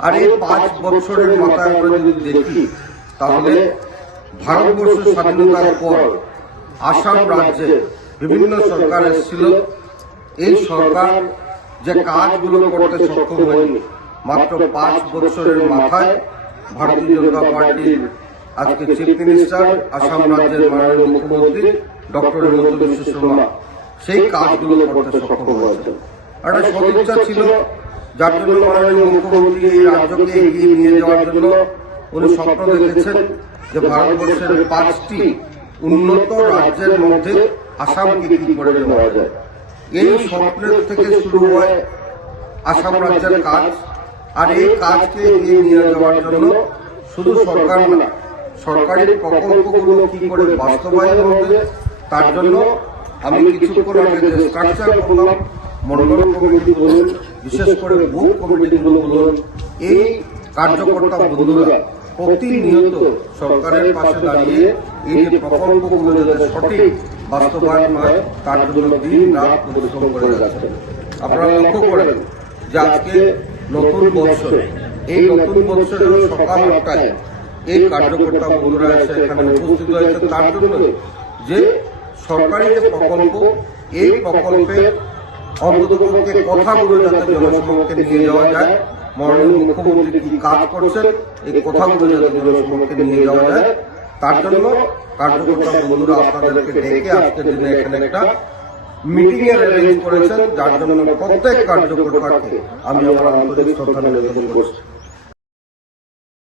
আর এই পাঁচ বছরের মাথায় আমরা যদি দেখি তাহলে ভারতবর্ষ স্বাধীনতার পর আসাম রাজ্যে বিভিন্ন সরকার এসেছিল এই সরকার যে কাজগুলো করতে সক্ষম হয়নি মাত্র পাঁচ বছরের মাথায় ভারতীয় জনতা পার্টির আজকে চিফ মিনিস্টার আসাম রাজ্যের মাননীয় মুখ্যমন্ত্রী ডক্টর হিমন্ত বিশ্ব শর্মা। সেই কাজগুলো করতে সক্ষম হয়েছে। একটা সদিচ্ছা ছিল যার জন্য মাননীয় মুখ্যমন্ত্রী এই রাজ্যকে এগিয়ে নিয়ে যাওয়ার জন্য উনি স্বপ্ন দেখেছেন যে ভারতবর্ষের পাঁচটি উন্নত রাজ্যের মধ্যে আসামকে কি করে নেওয়া যায়। এই স্বপ্নের থেকে শুরু হয় আসাম রাজ্যের কাজ। আর এই কাজকে এগিয়ে নিয়ে যাওয়ার জন্য শুধু সরকার না সরকারি প্রকল্পগুলো কি করে বাস্তবায়ন হবে, তার জন্য আমি কিছুক্ষণ আগে যে স্ট্রাকচার করলাম মন্ডল কমিটি বলুন বিশেষ করে বুথ কমিটিগুলো বলুন এই কার্যকর্তা বন্ধুরা প্রতিনিয়ত সরকারের পাশে দাঁড়িয়ে এই যে প্রকল্পগুলো যাতে সঠিক বাস্তবায়ন হয় তার জন্য দিন রাত পরিশ্রম করে যাচ্ছেন আপনারা লক্ষ্য করেন যে আজকে নতুন বছর এই নতুন বছরের সকাল আটটায় এই কার্যকর্তা বন্ধুরা এসে এখানে উপস্থিত হয়েছে তার জন্য যে সরকারি যে প্রকল্প এই প্রকল্পের অন্ততপক্ষে কথাগুলো যাতে জনসমক্ষে নিয়ে যাওয়া যায়। মাননীয় মুখ্যমন্ত্রী কি কাজ করছেন? এই কথাগুলো যাতে জনসমক্ষে নিয়ে যাওয়া যায়। তার জন্য কার্যকর্তা বন্ধুরা আপনাদেরকে ডেকে আজকের দিনে এখানে একটা মিটিং এর অ্যারেঞ্জ করেছেন, যার জন্য প্রত্যেক কার্যকর্তাকে আমি আমার আন্তরিক শ্রদ্ধা নিবেদন করছি।